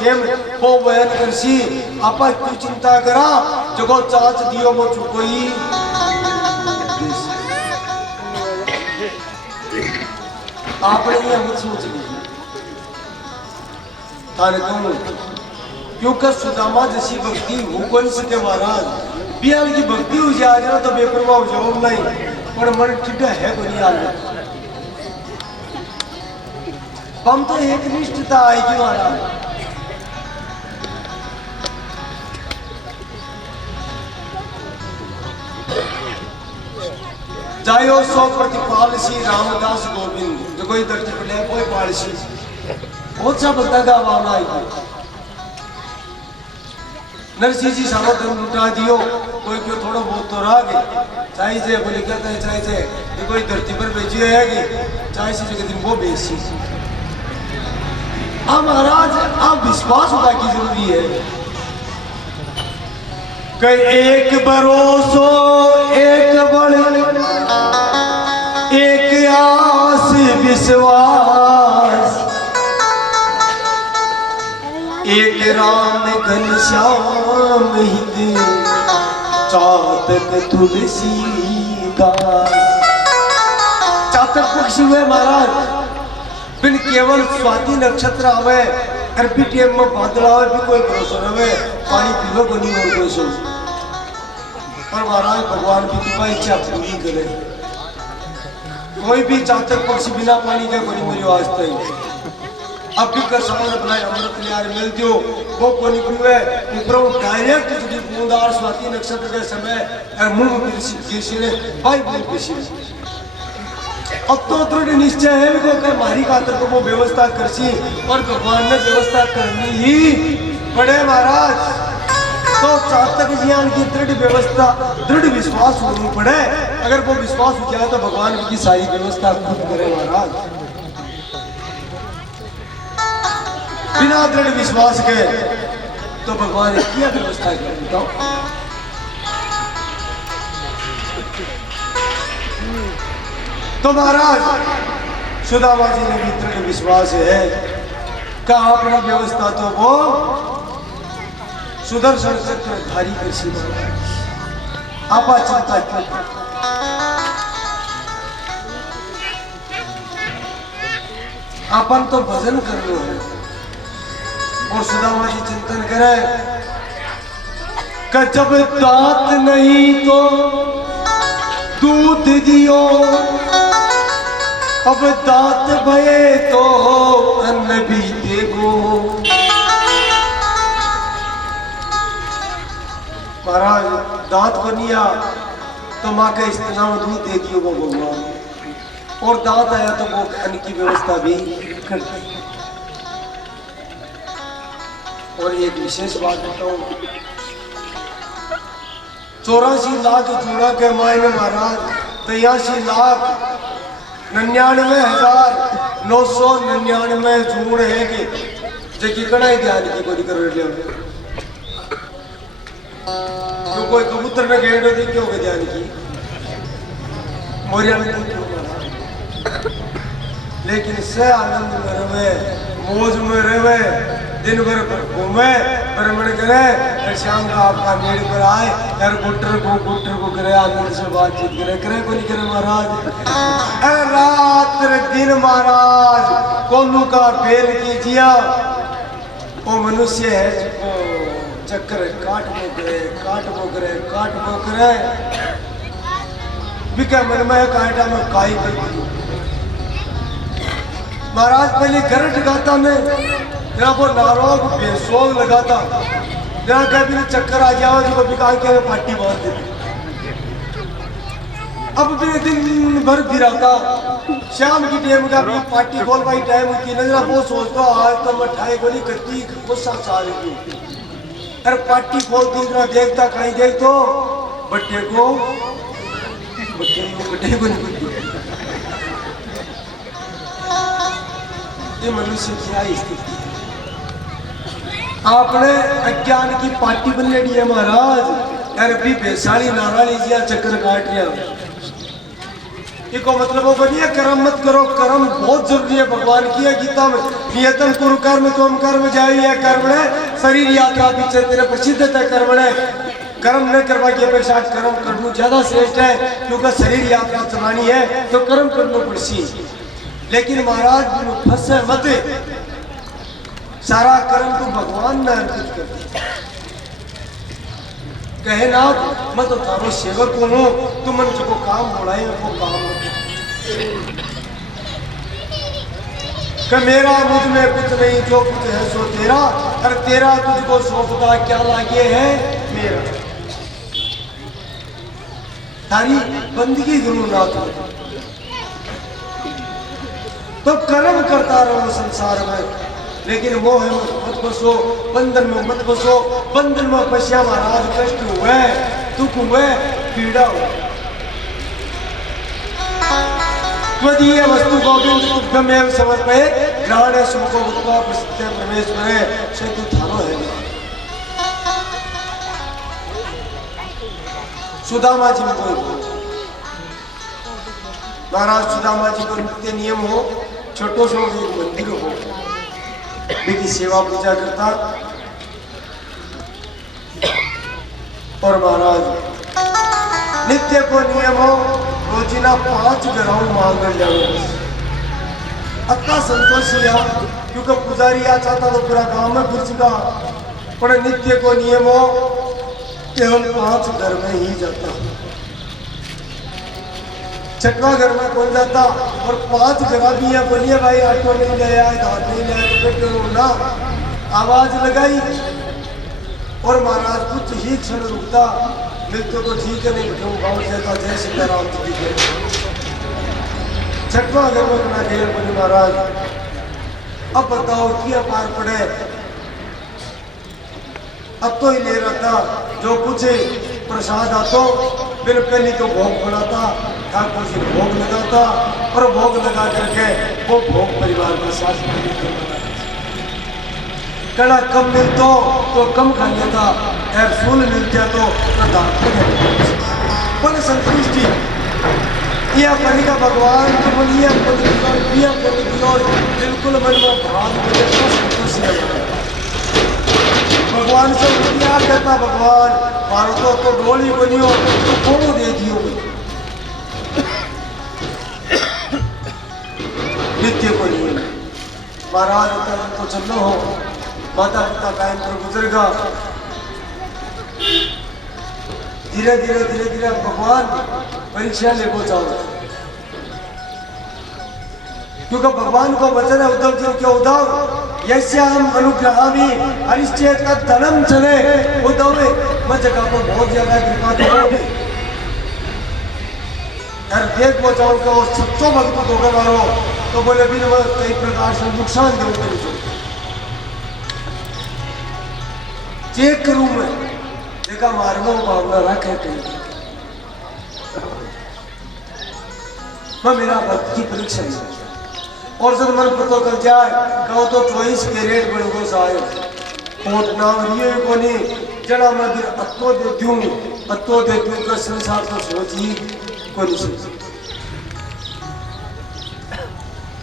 Shem को बयान करसी आपा क्यों चिंता करा जगो चाच दियो मो चुकोई आपने ये मत सोच लीजिए थाने कहूँ क्योंकि सुदामा जैसी भक्ति हो कौन सके महाराज बियाल की भक्ति हो जाए ना तो बेपरवाह हो जाओ नहीं पर मन टिड्डा है कोई नहीं आना हम तो एक निष्ठता आएगी महाराज जायो सौ प्रतिपालसी रामदास गोविंद जो कोई धरती पर ले कोई पालसी बहुत सा भक्ता का भावना आएगी नरसिंह जी सारा धन लुटा दियो कोई क्यों थोड़ा बहुत तो रह गए चाहे से बोले कहते हैं चाहे से ये कोई धरती पर बेची है कि चाहे से जगह दिन वो बेची अब महाराज अब विश्वास होगा की जरूरी है कि एक भरोसो एक बड़े एक आस विश्वास एक राम घनश्याम हित चातक तुलसीदास चातक पक्षी हुए महाराज बिन केवल स्वाति नक्षत्र आवे अरबी टेम में बादल आवे भी कोई भरोसा न हुए पानी पीलो को नहीं और कोई सोच पर महाराज भगवान की कृपा इच्छा पूरी करे कोई भी चातक पक्षी बिना पानी के कोई मेरी वास्ते अब भी कर सामने बनाए अमृत लियार मिल दियो वो कोनी कुए ऊपर डायरेक्ट जुड़ी बूंदार स्वाति नक्षत्र के समय मुंह में गिरसिले भाई बोल पेशी अब तो दृढ़ निश्चय है भी को मारी खातर को वो व्यवस्था करसी और भगवान ने व्यवस्था करनी ही बड़े महाराज तो चातक ज्ञान की दृढ़ व्यवस्था दृढ़ विश्वास होनी पड़े अगर वो विश्वास हो जाए तो भगवान की सारी व्यवस्था खुद करे महाराज बिना दृढ़ विश्वास के तो भगवान ने क्या व्यवस्था कर बताओ तो महाराज सुदामा जी ने भी दृढ़ विश्वास है कहा अपना व्यवस्था तो वो सुदर्शन चक्रधारी कृषि आपा चिंता क्यों अपन तो भजन कर लो है और सुदामा जी चिंतन करे कि जब दांत नहीं तो दूध दियो अब दांत भये तो अन्न भी देगो महाराज दांत बनिया तो माँ का इस्तेमाल दूध दे दियो वो भगवान और दांत आया तो वो अन्न की व्यवस्था भी कर दी और एक विशेष बात बताऊं 84 लाख चूड़ा के मायने महाराज 83,99,999 जूड़ है कि जबकि कड़ाई ध्यान की कोई कर ले तो कोई कबूतर ने गेट होती क्यों के ध्यान की मोरिया में क्यों लेकिन से आनंद में रहे मौज में रहे दिन भर पर घूमे भ्रमण करे शाम का आपका नीड़ पर आए यार गुट्टर को करे आनंद से बातचीत करे को नहीं करे महाराज अरे रात दिन महाराज कोनू का बेल कीजिया वो मनुष्य है चक्कर काट वो करे बिका मन में काटा में काई कर महाराज पहले घर टिकाता में जहाँ वो नारोग बेसोग लगाता जहाँ कभी चक्कर आ जाओ जो कभी कहा कि पार्टी मार देते अब भी दिन भर गिराता शाम की टाइम का भी पार्टी खोल भाई टाइम होती नजर वो सोचता आज तो मैं ठाई गोली करती गुस्सा चाल अरे पार्टी खोलती इतना देखता कहीं देख तो बट्टे को नहीं ये मनुष्य क्या स्थिति आपने अज्ञान की पार्टी बन लेनी है महाराज अरे भी बेसाली नाराली जिया चक्कर काट रहा इको मतलब वो नहीं है कर्म मत करो, कर्म बहुत जरूरी है। भगवान की है गीता में, नियतम कुरु कर्म तुम कर्म जाइए कर्म ने शरीर यात्रा पीछे तेरे प्रसिद्ध है कर्म ने। कर्म न करवा की अपेक्षा कर्म करना ज्यादा श्रेष्ठ है, क्योंकि शरीर यात्रा चलानी है तो कर्म करना पड़सी। लेकिन महाराज फंसे मत, सारा कर्म तो भगवान ने अर्पित कर दिया। कहे ना मैं तो तारो सेवक हूँ, तुम मन जो काम बढ़ाए वो काम कि मेरा मुझ में कुछ नहीं, जो कुछ है सो तेरा, और तेरा तुझको सौंपता क्या लागे है मेरा। तारी बंदगी गुरु ना तो कर्म करता रहो संसार में, लेकिन मोह में मत फंसो, बंधन में मत फंसो। बंधन में फंसिया महाराज कष्ट हुए, दुख हुए, पीड़ा हुए। त्वदीय वस्तु गोविंद तुभ्यमेव समर्पयेत्, ग्रहणे सुखो भूत्वा प्रसिद्धे परमेश्वरे सेतु थारो है। सुदामा जी में कोई महाराज सुदामा जी को नित्य नियम हो, छोटो सो एक मंदिर हो, की सेवा पूजा करता। और महाराज नित्य को नियम हो, रोजीना 5 ग्राम मांग जाओ। अत्ता संतोष हुआ, क्योंकि पुजारी आ चाहता तो पूरा गांव में घुस चुका, पर नित्य को नियम हो केवल 5 घर में ही जाता, 6वां घर में कौन जाता। और 5 ग्राम भी है, बोलिए भाई ऑटो नहीं ले आए, धान नहीं ले आए, तो बेटे ना आवाज लगाई। और महाराज कुछ ही क्षण रुकता, मिलते तो ठीक है, नहीं बैठो गाँव से था जय सीताराम जी के। 6वां घर में अपना घेर बोले महाराज अब बताओ क्या पार पड़े। अब तो ही ले रहा था जो कुछ प्रसाद आतो, बिल पहली तो भोग बनाता, ठाकुर जी भोग लगाता, और भोग लगा करके वो भोग परिवार के साथ कड़ा कम मिलता तो कम खा लेता, फूल मिल गया तो बोले संतुष्टि। यह बनी का भगवान की बोलिए बिल्कुल मन में भाव संतुष्टि। भगवान से क्या कहता, भगवान मारो तो डोली बनियो तो कौन दे दियो। नित्य को नहीं महाराज तो चलो हो, माता पिता कायम पर गुजरेगा। धीरे धीरे धीरे धीरे भगवान परीक्षा ले पहुंचाओ, क्योंकि भगवान को वचन है उद्धव जी के उद्धव यश्याम अनुग्रहामि अनिश्चय का धर्म चले। उद्धव मैं जगह पर बहुत ज्यादा कृपा करो, देख पहुंचाओ कि वो सच्चो भक्त होकर मारो, तो बोले भी कई प्रकार से नुकसान दे चेक करूं मैं देखा मारनो भावना रखे कहीं मैं मेरा भक्त की परीक्षा नहीं। और जब मन पता कर जाए कहो तो 24 के रेट बढ़ गो सारे कोट नाम ये को नहीं जड़ा मैं फिर अत्तो दे दूं का संसार तो सोची को नहीं सोची।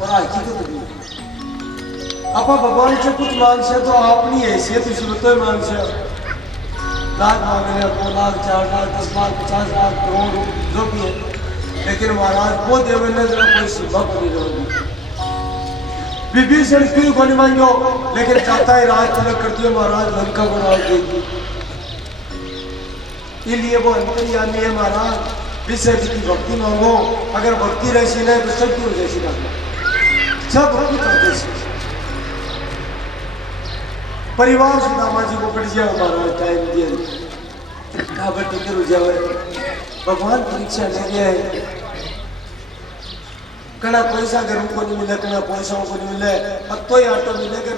और हकीकत नहीं आप भगवान से कुछ मांग से तो अपनी हैसियत तो मांग से लाख मांग रहे 2 लाख 4 लाख 10 लाख 50 लाख करोड़ जो भी है, लेकिन महाराज वो देवेंद्र जरा कोई सीमा को नहीं रहेगी। विभीषण क्यों को नहीं मांगो, लेकिन चाहता है राज तलक कर दियो महाराज लंका को राज देगी। इसलिए वो अंतर्यामी है महाराज। विषय जी की भक्ति मांगो, अगर भक्ति रहसी नहीं तो सब क्यों जैसी ना सब भक्ति करते से परिवार सुदामा जी को कट जाओ महाराज टाइम दिया कहा बटी कर जाओ। भगवान परीक्षा ले गया है, कड़ा पैसा घर को नहीं मिले, कड़ा पैसा को नहीं मिले, अब तो ही ऑटो मिले कि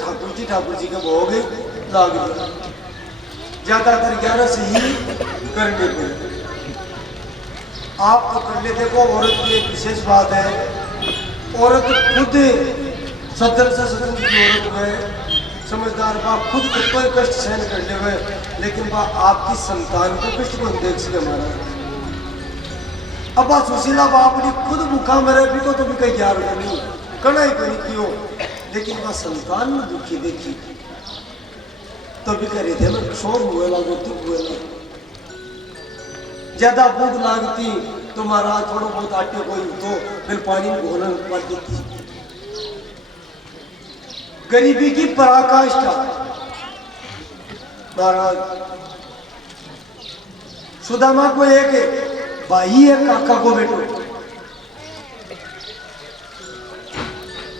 ठाकुर जी के भोग लाग गए। ज्यादातर 11 से ही करने को आप तो कर लेते को। औरत की एक विशेष बात है, औरत खुद सदर से सदन की औरत है समझदार बाप खुद को कोई कष्ट सहन कर ले हुए, लेकिन वह आपकी संतान को कष्ट को देख सके महाराज। अब सुशीला बाप ने खुद भूखा मरे भी को तो भी कहीं यार नहीं कना ही कोई क्यों, लेकिन वह संतान में दुखी देखी तो भी करे थे ना शोर हुए लगो दुख हुए लग ज्यादा भूख लागती तो महाराज थोड़ा बहुत आटे कोई तो फिर पानी में घोलना पड़ देती। गरीबी की पराकाष्ठा महाराज सुदामा को एक भाई है काका को बेटो,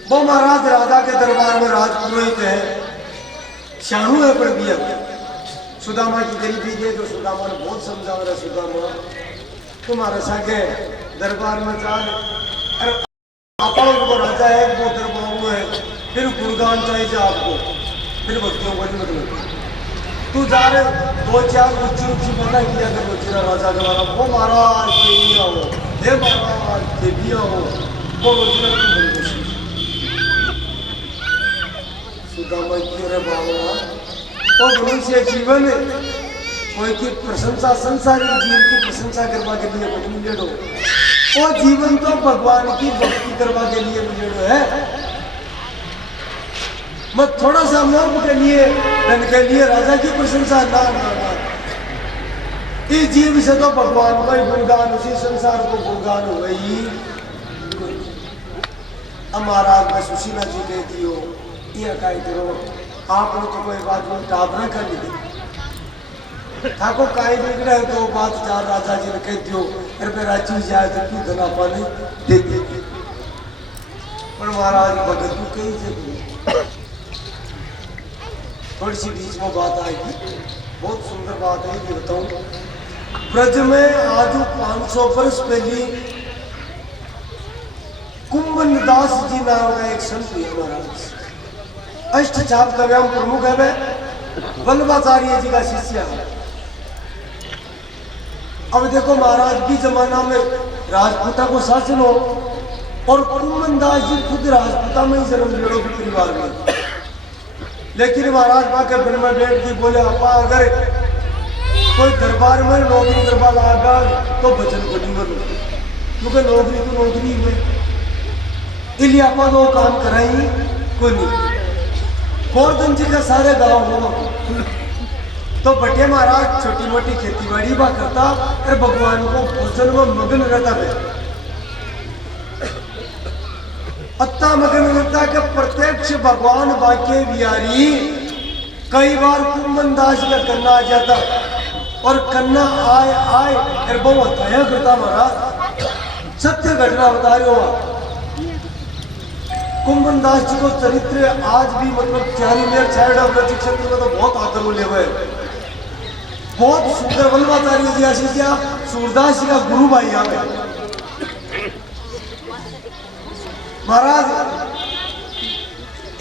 वो महाराज राजा के दरबार में राजपुरोहित है, शाणु है पर भी सुदामा की गरीबी दे तो सुदामा ने बहुत समझा रहा सुदामा तुम्हारे सागे दरबार में जा अरे आपा को राजा है वो दरबार में है फिर गुणगान चाहिए आपको फिर भक्तियों को नहीं मतलब तू जा रहे दो चार ऊंची ऊंची बना किया कर बच्चा राजा के बारे वो महाराज देविया हो हे महाराज देविया हो वो रोजना की बड़ी कोशिश सुदामा की रे बाबा तो मनुष्य जीवन कोई की प्रशंसा संसारिक जीवन की प्रशंसा करवा के लिए मिले हो वो जीवन तो भगवान की भक्ति करवा के लिए मिले है। मत थोड़ा सा लोभ के लिए धन के लिए राजा की प्रशंसा ना ना ना इस जीव से तो भगवान का ही गुणगान उसी संसार को गुणगान हो गई। हमारा मैं सुशीला जी कहती हो यह काय करो आपने तो कोई बात में टापना कर दी ठाको काय बिगड़े तो बात चार राजा जी ने कहती हो अरे पे राजी जाए तो क्यों धना पाने देती पर महाराज भगत तू कहीं से थोड़ी सी बीच में बात आएगी बहुत सुंदर बात है ये बताऊं। ब्रज में आज 500 वर्ष पहले कुंभनदास जी नाम का एक संत है महाराज अष्ट छाप कव्याम प्रमुख है वह वल्लभाचार्य जी का शिष्य है। अब देखो महाराज की जमाना में राजपूता को शासन हो और कुंभनदास जी खुद राजपूता में ही जन्म लियो के परिवार में, लेकिन महाराज माँ के बन में बैठ के बोले अपा अगर कोई दरबार में नौकरी करवा लगा तो बचन को नहीं करो क्योंकि नौकरी तो नौकरी में इसलिए अपा वो काम कराई कोई नहीं। गोवर्धन जी का सारे गांव हो तो बटे महाराज छोटी मोटी खेती बाड़ी बा करता और भगवान को भजन में मगन रहता है अत्ता मगन रहता के प्रत्यक्ष भगवान बाके बिहारी कई बार कुंभनदास का कन्ना आ जाता और कन्ना आए आए और वो बताया करता महाराज सत्य घटना बता रहे हो। कुंभनदास जी को चरित्र आज भी मतलब चारी मेर छाया क्षेत्र में तो बहुत आदर मिले हुए बहुत सुंदर वल्लभाचार्य जी आशीषिया सूरदास जी का गुरु भाई यहाँ पे महाराज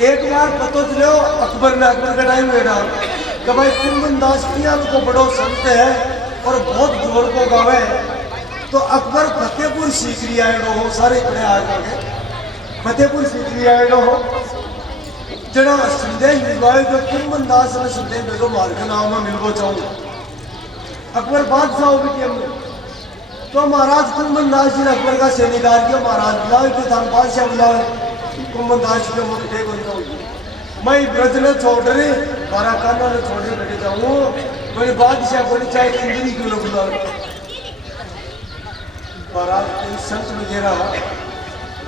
एक बार पता चलो अकबर ने अकबर का टाइम बेटा कि भाई कुंभनदास पिया को बड़ो संत है और बहुत जोर को गावे तो अकबर फतेहपुर सीकरी आएगा हो सारे बड़े आ गए फतेहपुर सीकरी आएगा हो जरा संदेश भिजवाए जो कुंभनदास ने संदेश भेजो मार के नाम में मिलको चाहूँ अकबर बादशाह हो गई तो महाराज कुंभनदास जी ने अकबर का सैनिकार किया महाराज बुलाओ कि धाम बादशाह बुलाओ कुंभनदास जी के मुख टेक होता मैं ब्रज ने छोड़ रहे बारा काना ने छोड़ रहे बैठे जाऊँ कोई बादशाह को चाहे इंद्री क्यों न बुलाओ महाराज कोई संत वगैरह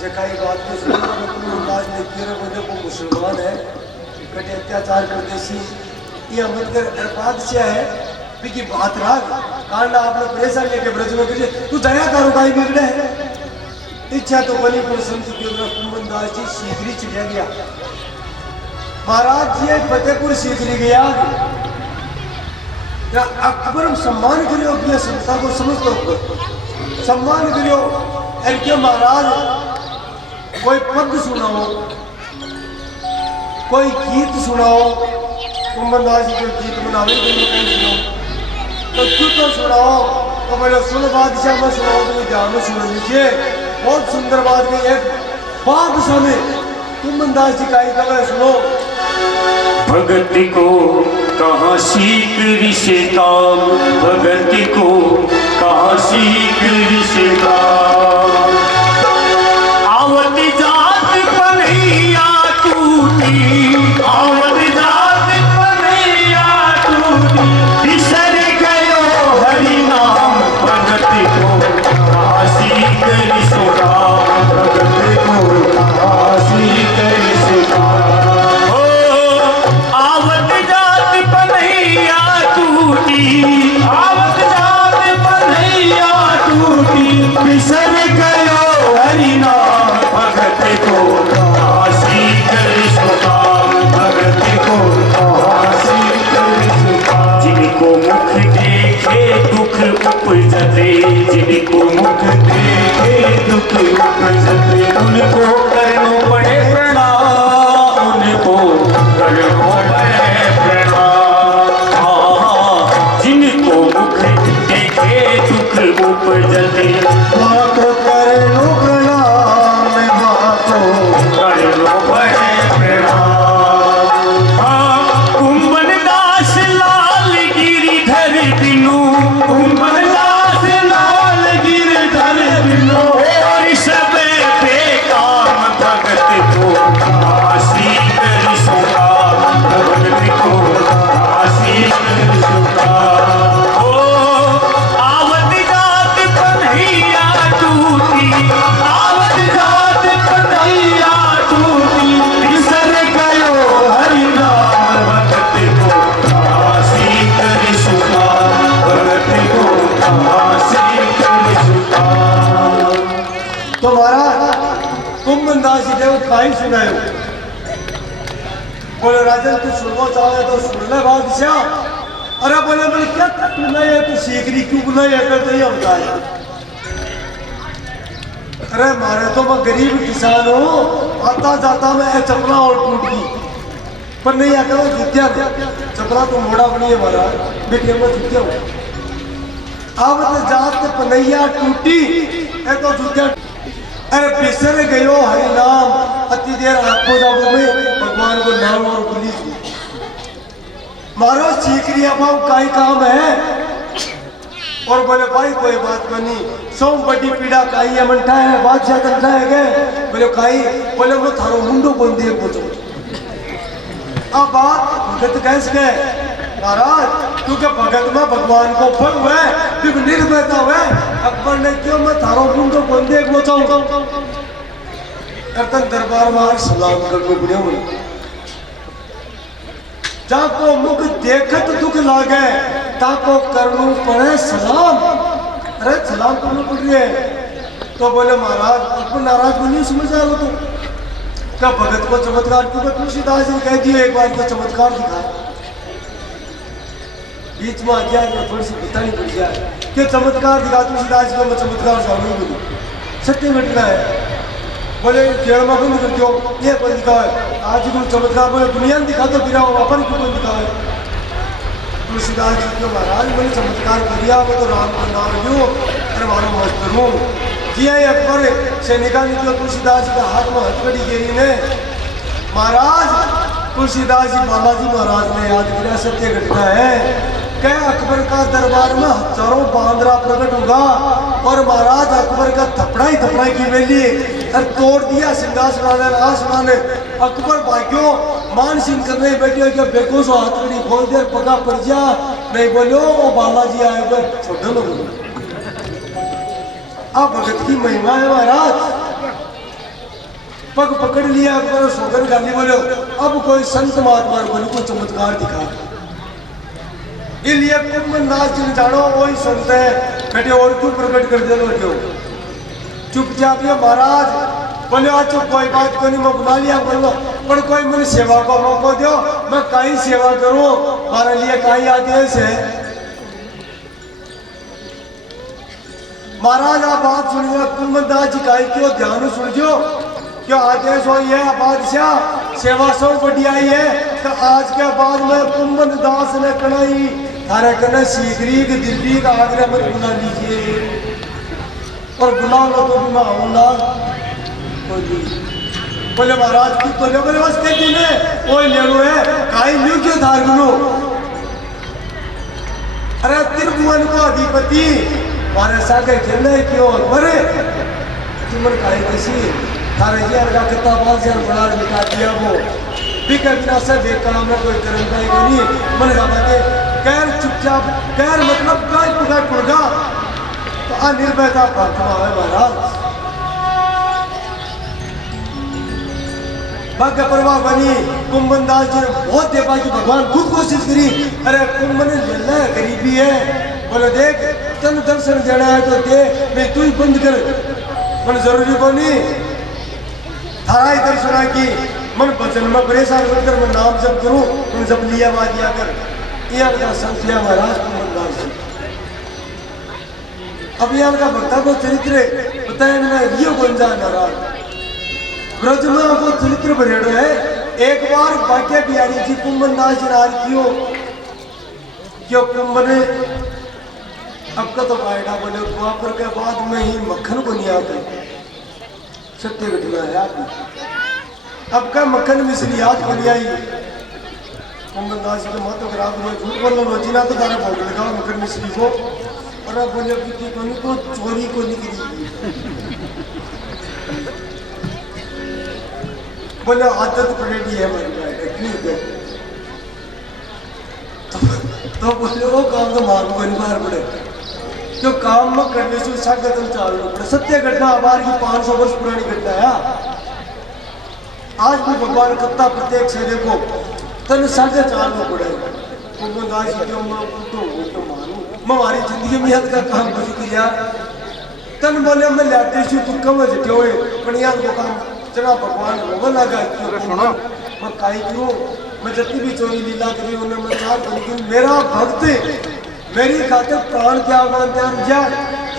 जखाई बात को सुना कुंभनदास ने तेरे बंदे को मुसलमान है कटे अत्याचार करते सी ये अम्बेडकर बादशाह है की बात राग कांड आपने परेशान लेके ब्रज में कीजिए तू दया करो गाय बिगड़े है इच्छा तो बनी पर संत की कुंभनदास जी सीकरी चढ़ा गया महाराज जी फतेहपुर सीकरी गया अकबर सम्मान करियो किया संस्था को समझ लो सम्मान करियो क्यों महाराज कोई पद सुनाओ कोई गीत सुनाओ कुंभनदास जी को गीत बनावे सुनाओ तो क्यों तो सुनाओ तो मैंने सुन बादशाह में सुनाओ तो ध्यान में सुन लीजिए बहुत सुंदर बात है एक बादशाह में कुंभनदास जी का ही सुनो भगत को कहाँ सीकरी से काम भगत को आशिक रिश्तेदार आवत जात कन्हैया टूटी आवत जात कन्हैया टूटी बिसर गयो हरि नाम भगत को आशिक रिश्तेदार भगत को आशिक रिश्तेदार ओ आवत जात कन्हैया टूटी आवत जात कन्हैया टूटी बिसर गयो हरि नाम भगत को आशिक रिश्तेदार भगत को आशिक रिश्तेदार जिनको मुख देखे दुख उपजते जिनको मुख देखे दुख उपजते उनको करनो पड़े प्रणाम उनको करनो पड़े प्रणाम जिनको मुख देखे दुख उपजते बातो करनो प्रणाम बातो करनो पड़े प्रणाम कुंभन दास लाल गिरिधर बिनु कुंभन दास लाल गिरिधर बिनु और सब बेकाम भगत को आशिक रिश्तेदार भगत को आशिक रिश्तेदार ओ आवत जात कन्हैया टूटी आवत जात कन्हैया टूटी बिसर गयो हरि नाम भगत को आशिक रिश्तेदार भगत को आशिक रिश्तेदार तो महाराज कुंभदास जी देव काई सुनायो बोले राजन तू सुनना चाहे तो सुन ले बादशाह अरे बोले बोले क्या तू नहीं है तू सीखरी क्यों नहीं है कर तो ये होता है अरे मारे तो मैं गरीब किसान हूँ आता जाता मैं ये चपला और टूट गई पर नहीं आकर वो जुतिया चपला तो मोड़ा बनी है महाराज बेटे में जुतिया हो अब तो जात पनैया टूटी है तो जुतिया अरे बिसर गयो हरि नाम अति देर आपको जाबो में भगवान को नाम और पुलिस मारो सीकरी अभाव काई काम है और बोले भाई कोई बात बनी सो बड़ी पीड़ा काई है मंठा है बादशाह कंठा है गए बोले काई बोले वो थारो मुंडो बोल दिए पूछो अब बात भगत कैसे गए महाराज क्योंकि भगत में भगवान को फल हुआ है फिर निर्भयता हुआ अकबर ने क्यों मैं थारो मुंडो बोल दिए पूछो करतन दरबार में सलाम करके बुढ़िया बोले जाको मुख देखत दुख लागे ताको करनू पड़े सलाम अरे सलाम करना पड़ रही है तो बोले महाराज आपको नाराज को नहीं समझ आया तो क्या भगत को चमत्कार क्योंकि तुलसीदास जी कह दिए एक बार को चमत्कार दिखा बीच में आ गया थोड़ी सी बतानी पड़ जाए कि चमत्कार दिखा तुलसीदास जी को मैं चमत्कार जानू बोलूँ सत्य घटना है बोले जेल में बंद कर दो ये कोई दिखा है आज तुम चमत्कार बोले दुनिया में दिखा तो फिर अपन क्यों कोई दिखा है तुलसीदास जी को महाराज मैंने चमत्कार कर दिया वो तो राम का नाम लियो अरे मारो मस्त करूँ जी है अकबर से निकाल निकलो तुलसीदास जी का हाथ में हथकड़ी गेरी ने महाराज तुलसीदास जी बालाजी महाराज ने याद किया सत्य घटना है क्या अकबर का दरबार में हजारों बांद्रा प्रकट होगा और महाराज अकबर का थपड़ा की वेली और तोड़ दिया सिंहासन आसमान अकबर भाग्यो मान सिंह करने बैठे क्या बेको सो हथकड़ी खोल दे पगा पड़ जा नहीं बोलो वो बालाजी आए हुए छोड़ लो अब भगत की महिमा है महाराज पग पकड़ लिया अकबर सौगन गाली बोलो अब कोई संत महात्मा बोले कोई चमत्कार दिखा इसलिए कुंभदास जी जानो वही संत है बेटे और क्यों प्रकट कर दे बैठे चुपचाप ये महाराज बोले आज कोई बात को नहीं मैं बुला लिया बोलो पर कोई मेरी सेवा को मौका दो मैं कहीं सेवा करूं हमारे लिए कहीं आदेश है महाराज आप बात सुनिए कुंभदास जी का क्यों ध्यान सुनियो क्यों आदेश हो ये बादशाह सेवा सौ बढ़िया ही है तो आज के बाद में कुंभदास ने कनाई थारे कने सीकरी की दिल्ली का आगरा मत बुला लीजिए और बुला लो तो भी मैं आऊंगा बोले महाराज की तो ले बोले बस कहती ने कोई ले लो है काई न्यू क्यों धार गुनो अरे त्रिभुवन को अधिपति मारे सागे खेले क्यों मरे तुमन काहे कैसी थारे यार का कितना बात यार बड़ा मिटा दिया वो बिका बिना से बेकाम में कोई करन का नहीं मन का बात गैर चुपचाप गैर मतलब गाय पुगाय पुगा तो अनिर्भयता प्रार्थना है महाराज भाग्य परवाह बनी कुंभन दास जी ने बहुत देखा कि भगवान खुद कोशिश करी अरे कुंभन ने गरीबी है बोले देख तन दर्शन देना है तो दे मैं तू ही बंद कर मन जरूरी को नहीं थारा ही दर्शन की मन भजन में परेशान कर मैं नाम जप करूं मन जप लिया बात दिया कर यहाँ का संत है महाराज कुंभन दास जी अब यहाँ का भक्ता को चरित्र बताया मैंने रियो गुंजा महाराज ब्रज में वो चरित्र बनेड़ो है एक बार भाग्य बिहारी जी कुंभन दास जी नार क्यों कुंभ ने अब का तो बायडा बोले द्वापर के बाद में ही मक्खन को नहीं आते सत्य घटना है आप अब का मक्खन मिश्री याद को नहीं आई कुंभन दास जी के मातो खराब हुआ झूठ बोलना रोजीना तो तारा भोग लगा मक्खन मिश्री को और अब बोले को चोरी को निकली बोले आदत पड़ेगी है ठीक है तो बोले वो काम तो मार को नहीं मार पड़े जो काम में करने से सागतन चालू पड़े सत्य घटना हमारी की 500 वर्ष पुरानी घटना है आज भी भगवान कत्ता प्रत्येक से देखो तन सागे चालू पड़े कुंभन दास जी को तो मानू मैं हमारी जिंदगी में हद का काम बची किया तन बोले मैं लाते छु तू कम जटे हुए पणिया को काम चला भगवान होगा लगा सुनो मैं काई करूं मैं जितनी भी चोरी लीला करी उन्हें मैं चार लेकिन मेरा भक्त मेरी खातिर प्राण त्यागवान त्याग जा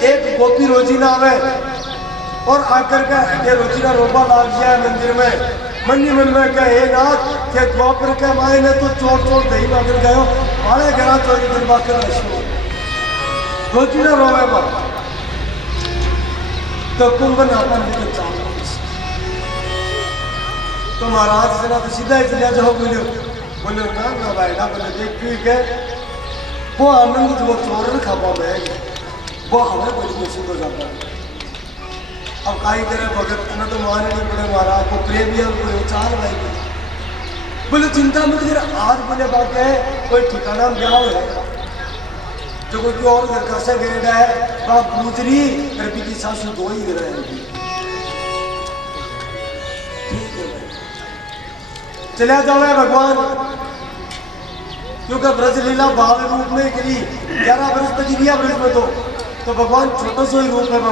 एक गोपी रोजी ना आवे और आकर के ये रोजी ना रोबा लाग जाए मंदिर में मन ही मन में कहे नाथ के द्वापर के माए ने तो चोर चोर दही मांगकर गयो मारे गया चोरी दिन बाकर रोजी ना रोवे बा तो कुंभन अपन निकल चाल तो महाराज से ना तो सीधा ही चलिया जाओ बोले ना भाईडा बोले देख ठीक है वो आनंद वो चोर ने खापा में वो हमें बड़ी मुश्किल हो जाता है अब काई करे भगत ना तो माने नहीं पड़े महाराज को प्रेमी कोई चार भाई बोले चिंता मत कर आज बोले बात है कोई ठिकाना ब्याह है जो कोई और घर का से गया है बाप गुजरी रवि की सासू दो ही रहेगी चलिया जाओ भगवान क्योंकि ब्रज लीला बाल रूप में करी 11 वर्ष तक लिया ब्रज में तो भगवान छोटा सा ही रूप है वो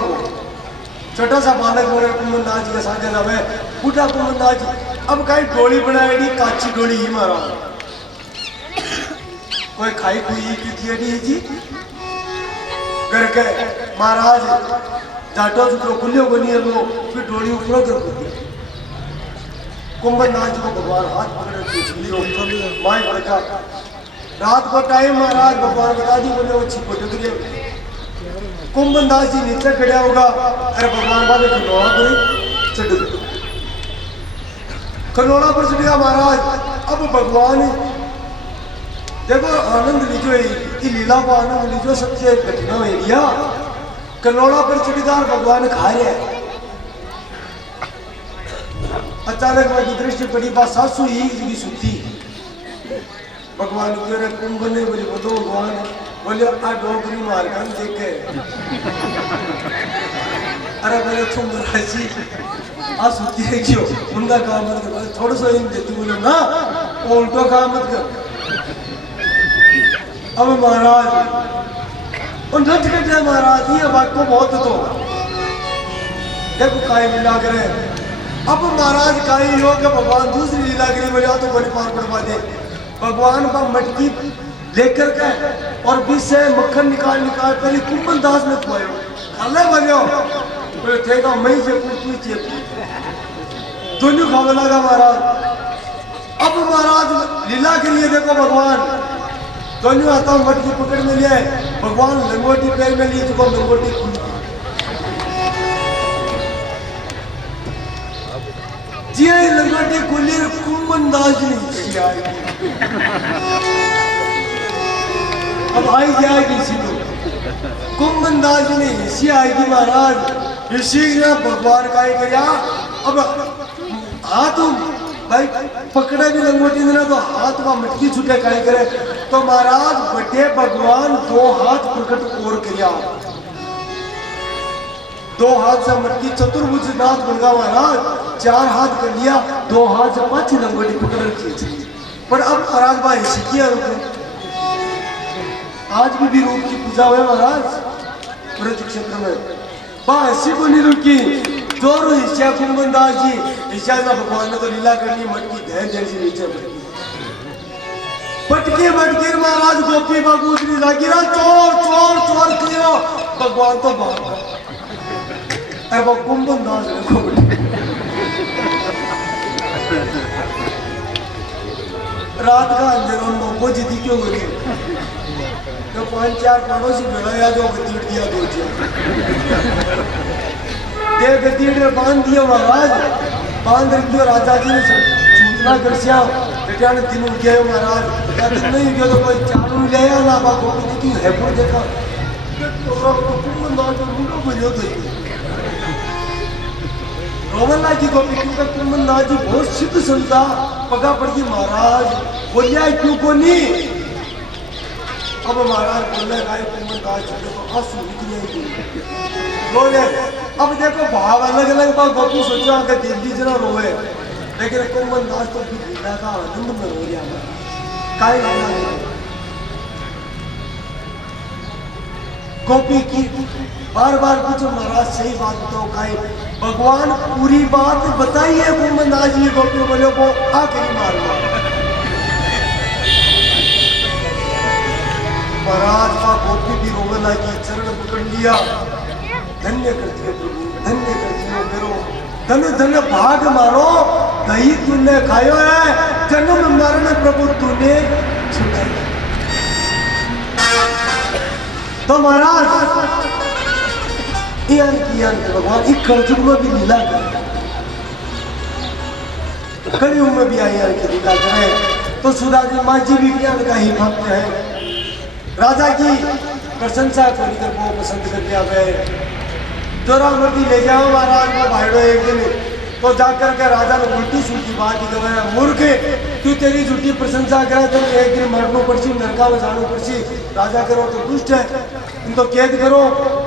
छोटा सा बालक बोले कुंभन दास जी के साथ जावे बूढ़ा कुंभन दास जी अब कहीं डोली बनाएगी काची डोली ही मारा कोई खाई खुई की थी जी करके महाराज जाटो जो खुले को नहीं लो फिर डोली ऊपर कर कुंभन दास जी को भगवान हाथ पकड़े माई बड़का रात को टाइम महाराज भगवान बता दी बोले वो छिपो टुकड़े कुंभन दास जी नीचे खड़ा होगा अरे भगवान बाबे खनौड़ा पर चढ़ खनौड़ा पर चढ़ेगा महाराज अब भगवान देखो आनंद लीजो की लीला को आनंद लीजो सबसे घटना एरिया खनौड़ा पर चढ़ेगा भगवान खा रहे हैं अचानक मेरी दृष्टि पड़ी बात सासू ही की सुती भगवान कह रहे कुंभ ने बोले बोलो भगवान बोले आ डोगरी मार कर देखे अरे बोले तुम राजी आ सुती है क्यों उनका काम मत कर थोड़ा सा इन देती बोले ना वो उल्टा काम मत कर अब महाराज उन रट कटे महाराज ये बात को बहुत तो देखो काय मिला करे अब महाराज का ही योग भगवान दूसरी लीला करी बोले तो बड़ी पार पड़वा दे भगवान का मटकी लेकर के और बीच से मक्खन निकाल पहले कुंभन दास ने खुआयो खाले बनो बोले थे तो मैं से पूछ दोनों खाने लगा महाराज अब महाराज लीला के लिए देखो भगवान दोनों हाथों मटकी पकड़ में लिए भगवान लंगोटी पैर में ली तो लंगोटी खुली जी लंगोटी खुली कुंभन दास जी अब आई जाएगी सीधो कुंभनदास जी ने इसी आएगी महाराज, इसी ने भगवान का ही किया। अब हाथ भाई पकड़े भी लंगोटी देना तो हाथ का मटकी छूटे काहे करे। तो महाराज बटे भगवान दो हाथ प्रकट और किया, दो हाथ से मटकी चतुर्भुज नाथ बन गया महाराज। चार हाथ कर लिया, दो हाथ से पांच लंगोटी पकड़ रखी थी। पर अब महाराज भाई सिकिया रुको, आज भी रूप की पूजा हुए महाराज ब्रज क्षेत्र में। बासी को नहीं रुकी जो ईशा कुंभनदास जी ईशा का भगवान ने तो लीला करनी, मटकी धैर्य जैसी नीचे पटके मटके महाराज गोपी बाबू गिरा, चोर चोर चोर किया भगवान तो बाहर। अरे वो कुंभनदास देखो रात का अंधेरा मोको जीती क्यों हो रही। तो 5-4 पड़ोसी भेड़ा जो गतीड़ दिया दो ये गतीड़ बांध दिया महाराज, बांध रखियो। राजा जी ने सूचना कर सिया बेटा ने दिन उठ गए महाराज, क्या दिन नहीं गया तो कोई चालू ले आया ना बा गोपी की है पर देखा तो कुंभनदास को मुंडो भरियो तो रोमनलाल जी गोपी क्योंकि कुंभनदास जी बहुत सिद्ध संता पगा पड़ गई महाराज, बोलिया क्यों को नहीं। अब महाराज बोले गाय कुंभनदास जी को आंसू निकले बोले। अब देखो भाव अलग अलग बात गोपी सोचा कि दिल्ली जरा रोए, लेकिन कुंभनदास तो फिर लीला का आनंद में रो गया काय गोपी की बार बार पूछो महाराज सही बात तो काय भगवान पूरी बात बताइए। कुंभनदास जी गोपी बोले को आखिरी मारना महाराज का गोपी भी रोमना की चरण पकड़ लिया। धन्य करती है प्रभु, धन्य करती हो मेरो धन धन भाग मारो, दही तूने खायो है, जन्म मरण प्रभु तूने छुड़ाया। तो महाराज भगवान एक कलयुग में भी लीला कर, कलयुग में भी आई की लीला करे। तो सुदाजी माँ जी भी ज्ञान का ही भक्त है, राजा की प्रशंसा कर वो पसंद करके आ गए। जोरामती ले जाओ महाराज को भाईडो एक दिन, तो जाकर के राजा ने उल्टी सुल्टी बात ही गवाया, मूर्ख तू तेरी झूठी प्रशंसा करे तो एक दिन मरनो पड़सी, नरका में जानो पड़सी। राजा करो तो दुष्ट है, इनको कैद करो।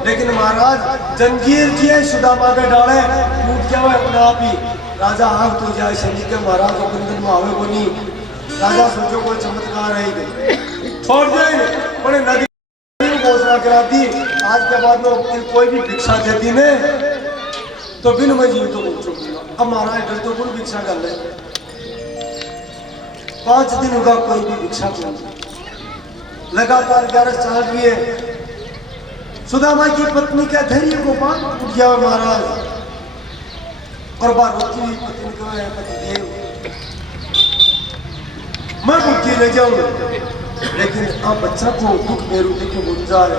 लेकिन महाराज जंजीर किए सुदामा के डाले टूट गया हुआ अपने आप ही। राजा आग तो जाए सैनिक के महाराज को बंधन में आवे को नहीं। राजा सोचो कोई चमत्कार है छोड़ दे, बड़े नदी घोषणा करा दी आज के बाद में कोई भी भिक्षा देती ने तो बिन मैं जीव तो पूछूंगा। अब महाराज डर तो कौन भिक्षा कर ले, 5 दिन होगा कोई भी भिक्षा कर, लगातार 11 साल रही है। सुदामा की पत्नी का धैर्य को बात उठ गया महाराज, और बार रोटी पत्नी को है पतिदेव मैं भूखी ले जाऊं, लेकिन अब बच्चा को दुख में रोटी के गुंजार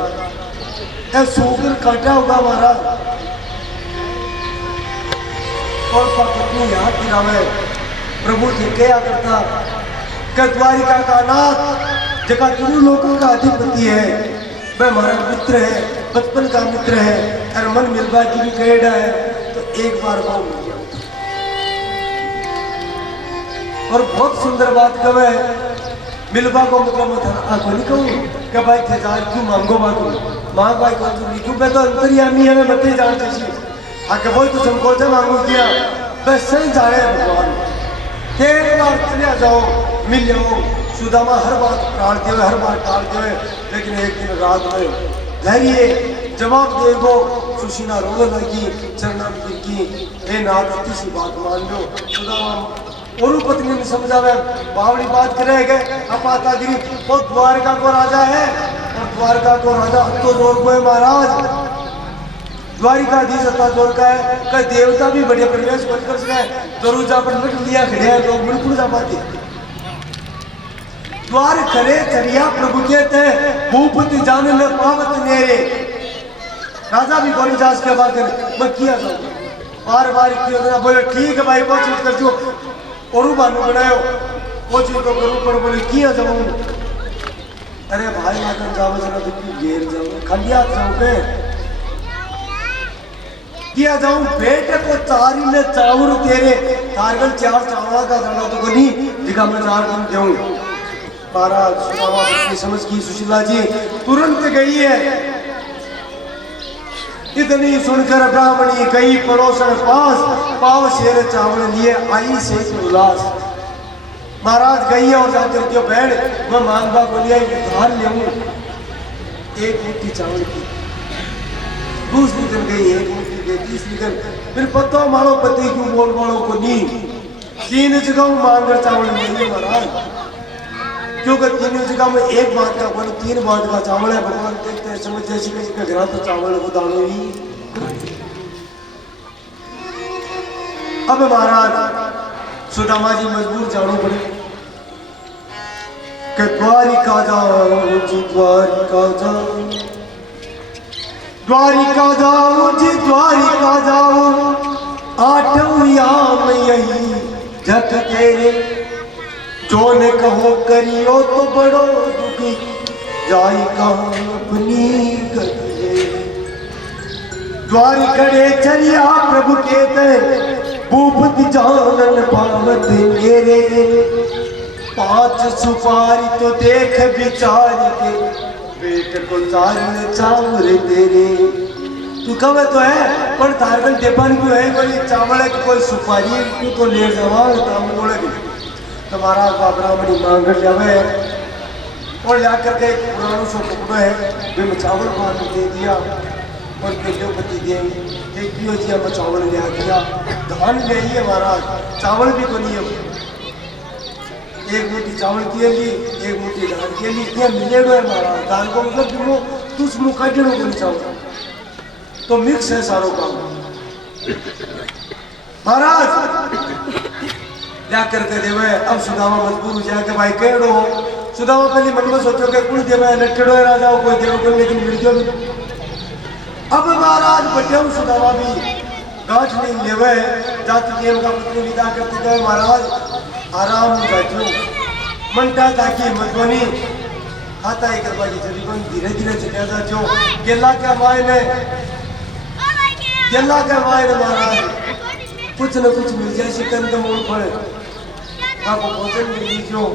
है सोकर काटा होगा महाराज। और पत्नी याद दिलावे प्रभु जी क्या करता कि द्वारिका का नाथ जगह तीनों लोगों का अधिपति है, वह हमारा मित्र है, बचपन का मित्र है, और मन मिलवा की भी कैड है। तो एक बार वो मिल गया और बहुत सुंदर बात कहे मिलवा को मतलब आंखों नहीं कहूँ कि भाई हजार क्यों मांगो मांग भाई कौन सी क्यों मैं तो अंतर्यामी है, मैं मत ही जानती थी आके वही तो संकोच मांगू किया बस सही जा रहे हैं भगवान। एक बार चले जाओ मिल जाओ। सुदामा हर बात टालते हुए हर बात टालते हुए, लेकिन एक दिन रात में धैर्य जवाब दे दो। सुशीला रोने लगी चरण की हे नाथ इतनी सी बात मान लो। सुदामा और पत्नी ने समझावे बावड़ी बात करे गए अपातागिरी वो द्वारका को राजा है, और द्वारका को राजा तो जोर को है महाराज। द्वारिकाधीश अता जोर का है कि देवता भी बड़े प्रवेश बनकर सके जरूर जा पर लट लिया खड़े हैं लोग बिल्कुल जा पाते। द्वार करे चरिया प्रभु कहते हैं भूपति जाने में पावत नेरे। राजा भी गोली जास के बाद मैं किया जाऊँ बार बार किया बोले ठीक है भाई वो चीज कर जो और बानू बनायो वो चीज तो करूँ पर बोले किया जाऊँ। अरे भाई माता जाओ जरा तो क्यों घेर जाओ खाली हाथ जाओ के किया जाऊं बेटे को चारी ने चावल तेरे तारगल 4 चावला का दाना तो बनी दिखा मैं 4 दिन दूं महाराज सुदामा की समझ की सुशीला जी तुरंत गई है। इतनी सुनकर ब्राह्मणी गई पड़ोसन पास पाव शेर चावल लिए आई से उल्लास। महाराज गई है और जाकर के बैठ मैं मांगबा बोलिया उधार ले एक मुट्ठी चावल की। दूसरी दिन गई एक मुट्ठी गई तीसरी दिन फिर पतो मारो पति क्यों बोल बोलो को नी 3 जगह मांगर चावल नहीं महाराज क्योंकि 3 जगह में एक बात का बोल 3 बात का चावल है। भगवान देखते हैं समझ जैसे किसी का घर तो चावल को दानो ही। अब महाराज सुदामा जी मजबूर जानो पड़े कि द्वारिका जाओ जी द्वारिका जाओ द्वारिका जाओ जी द्वारिका जाओ 8 याम यही झक तेरे जो ने कहो करियो तो बड़ो दुखी जाई कहाँ अपनी गति द्वारिकड़े चलिया प्रभु कहते भूपति जानन पावत मेरे 5 सुपारी तो देख विचार के पेट को चार चावल तेरे तू कब तो है पर तारगल देपान क्यों है कोई चावल है कोई सुपारी क्यों तो ले जावा ताम बोले तुम्हारा ब्राह्मणी मांग जावे और जाकर के पुरानों से टुकड़ो है वे चावल मान दे दिया और पति देवी देखियो जी हम चावल ले दिया धान ले ही है महाराज चावल भी तो नहीं है। एक मुट्ठी चावल के लिए एक मुट्ठी धान के लिए क्या मिले है महाराज धान को मतलब कि वो तुझ मुखा के लोगों ने चावल तो मिक्स है सारों का महाराज जाकर के देवे। अब सुदामा मजबूर हो जाए कि भाई केड़ो सुदामा पहले मन में सोचो कि कुल देवे नटड़ो राजा कोई देव को लेकिन मिल गयो। अब महाराज बटे सुदामा भी गांठ नहीं लेवे जाति देव का पत्नी विदा करते गए महाराज आराम जातियो मनता ताकि मधुबनी खाता एक बाजी जरीबन धीरे धीरे चलिया जातियो गेला के मायने महाराज कुछ न कुछ मिल जाए सिकंद मोड़ पर आपको भोजन मिल लीजिए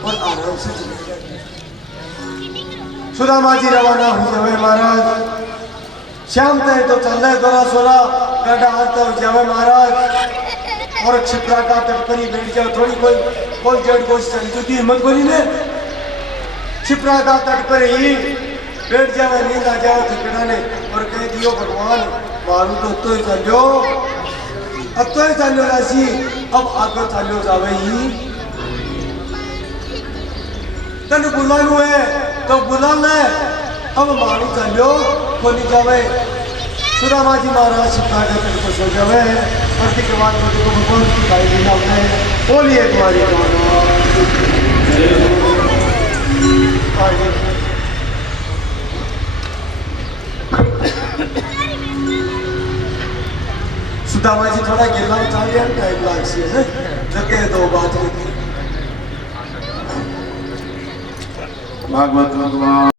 और आराम से चले जाए। सुदामा जी रवाना हो जाए महाराज शाम तय तो चल रहे दोरा सोरा गड्ढा आता हो जाए महाराज और क्षिप्रा का तट पर ही बैठ जाओ थोड़ी कोई जड़ कोशिश चली चुकी हिम्मत बोली ने क्षिप्रा का तट पर ही बैठ जाए नींद आ जाओ ठिकड़ा ने और कह दियो भगवान मारू तो ही चलो अब तो ही चलो राशि अब आगे चलो जावे ही तन बुलानु है तो बुला ले अब मारू चलो को नहीं जावे। सुदामा जी महाराज शिक्षा के को सो जावे और के बाद को भगवान की गाय देना है बोलिए तुम्हारी सुदामा जी थोड़ा गिरना चाहिए टाइम लाग सी है जते 2 बात भागवत भगवान